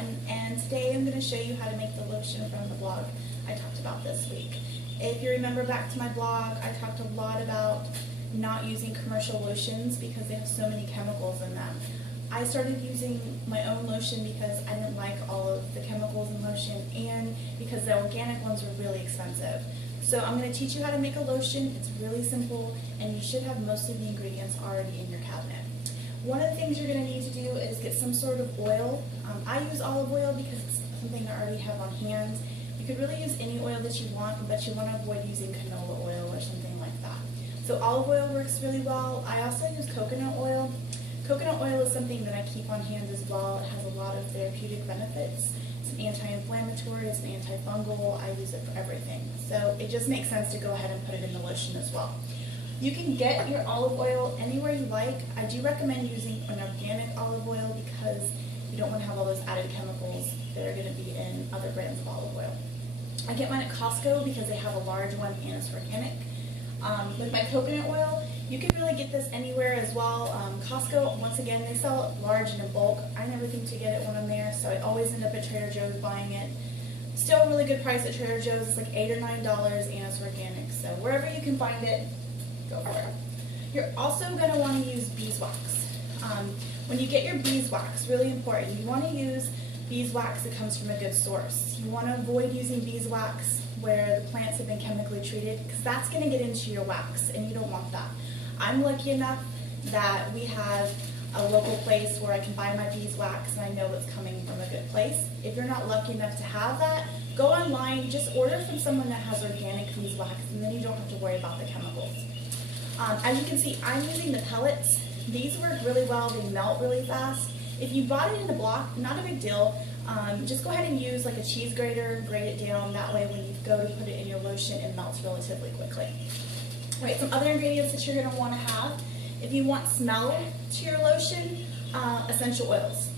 button, and today I'm going to show you how to make the lotion from the blog I talked about this week. If you remember back to my blog, I talked a lot about not using commercial lotions because they have so many chemicals in them. I started using my own lotion because I didn't like all of the chemicals in lotion and because the organic ones were really expensive. So I'm going to teach you how to make a lotion. It's really simple and you should have most of the ingredients already in your cabinet. One of the things you're going to need to do is get some sort of oil. I use olive oil because it's something I already have on hand. You could really use any oil that you want, but you want to avoid using canola oil or something like that. So olive oil works really well. I also use coconut oil. Coconut oil is something that I keep on hand as well. It has a lot of therapeutic benefits. It's an anti-inflammatory, it's an antifungal. I use it for everything. So it just makes sense to go ahead and put it in the lotion as well. You can get your olive oil anywhere you like. I do recommend using an organic olive oil because you don't want to have all those added chemicals that are going to be in other brands of olive oil. I get mine at Costco because they have a large one and it's organic. With my coconut oil, you can really get this anywhere as well. Costco, once again, they sell it large and in bulk. I never think to get it when I'm there, so I always end up at Trader Joe's buying it. Still a really good price at Trader Joe's. It's like $8 or $9 and it's organic. So wherever you can find it, go for it. You're also going to want to use beeswax. When you get your beeswax, really important, you want to use beeswax that comes from a good source. You want to avoid using beeswax where the plants have been chemically treated because that's going to get into your wax and you don't want that. I'm lucky enough that we have a local place where I can buy my beeswax and I know it's coming from a good place. If you're not lucky enough to have that, go online, just order from someone that has organic beeswax and then you don't have to worry about the chemicals. As you can see, I'm using the pellets. These work really well, they melt really fast. If you bought it in a block, not a big deal. Just go ahead and use like a cheese grater, grate it down. That way when you go to put it in your lotion, it melts relatively quickly. All right, some other ingredients that you're going to want to have. If you want smell to your lotion, essential oils.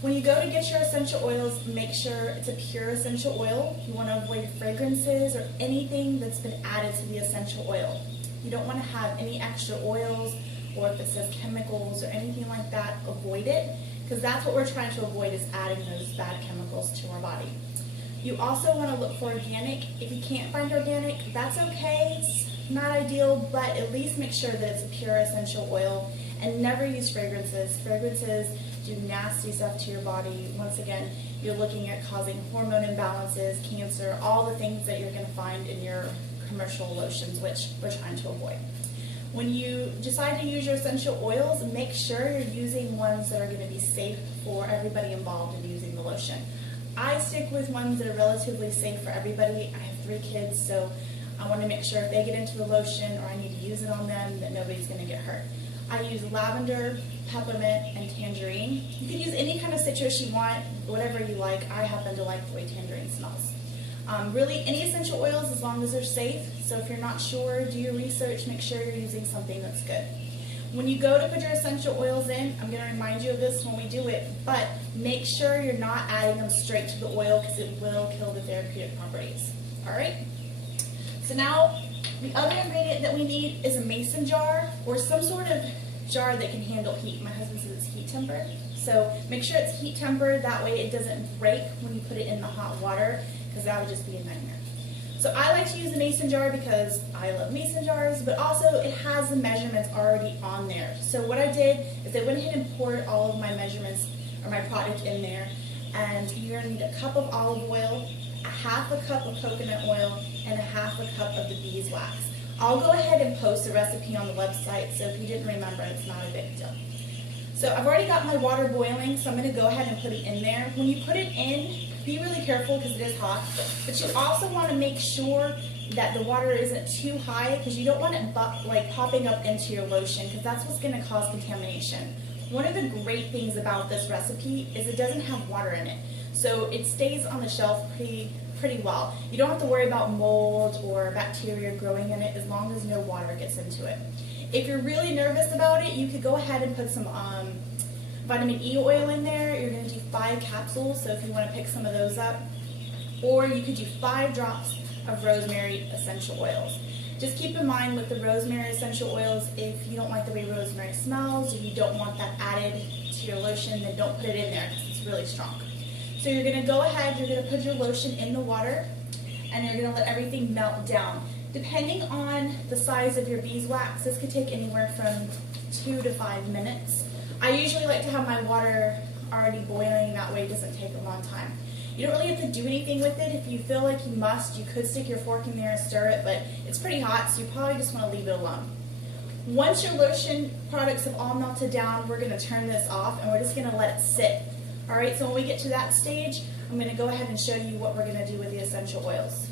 When you go to get your essential oils, make sure it's a pure essential oil. You want to avoid fragrances or anything that's been added to the essential oil. You don't want to have any extra oils, or if it says chemicals or anything like that, avoid it. Because that's what we're trying to avoid, is adding those bad chemicals to our body. You also want to look for organic. If you can't find organic, that's okay. It's not ideal, but at least make sure that it's a pure essential oil and never use fragrances. Fragrances do nasty stuff to your body. Once again, you're looking at causing hormone imbalances, cancer, all the things that you're going to find in your commercial lotions, which we're trying to avoid. When you decide to use your essential oils, make sure you're using ones that are going to be safe for everybody involved in using the lotion. I stick with ones that are relatively safe for everybody. I have 3 kids, so I want to make sure if they get into the lotion or I need to use it on them that nobody's going to get hurt. I use lavender, peppermint, and tangerine. You can use any kind of citrus you want, whatever you like. I happen to like the way tangerine smells. Really, any essential oils as long as they're safe. So if you're not sure, do your research, make sure you're using something that's good. When you go to put your essential oils in, I'm going to remind you of this when we do it, but make sure you're not adding them straight to the oil because it will kill the therapeutic properties. Alright? So now, the other ingredient that we need is a mason jar or some sort of jar that can handle heat. My husband says it's heat tempered. So make sure it's heat tempered, that way it doesn't break when you put it in the hot water, because that would just be a nightmare. So I like to use a mason jar because I love mason jars, but also it has the measurements already on there. So what I did is I went ahead and poured all of my measurements or my product in there, and you're going to need a cup of olive oil, a half a cup of coconut oil, and a half a cup of the beeswax. I'll go ahead and post the recipe on the website, so if you didn't remember, it's not a big deal. So I've already got my water boiling, so I'm going to go ahead and put it in there. When you put it in, be really careful because it is hot, but you also want to make sure that the water isn't too high because you don't want it like popping up into your lotion because that's what's going to cause contamination. One of the great things about this recipe is it doesn't have water in it, so it stays on the shelf pretty well. You don't have to worry about mold or bacteria growing in it as long as no water gets into it. If you're really nervous about it, you could go ahead and put some vitamin E oil in there. You're going to do 5 capsules, so if you want to pick some of those up. Or you could do 5 drops of rosemary essential oils. Just keep in mind with the rosemary essential oils, if you don't like the way rosemary smells, or you don't want that added to your lotion, then don't put it in there because it's really strong. So you're going to go ahead, you're going to put your lotion in the water, and you're going to let everything melt down. Depending on the size of your beeswax, this could take anywhere from 2 to 5 minutes. I usually like to have my water already boiling, that way it doesn't take a long time. You don't really have to do anything with it. If you feel like you must, you could stick your fork in there and stir it, but it's pretty hot, so you probably just want to leave it alone. Once your lotion products have all melted down, we're going to turn this off and we're just going to let it sit. Alright, so when we get to that stage, I'm going to go ahead and show you what we're going to do with the essential oils.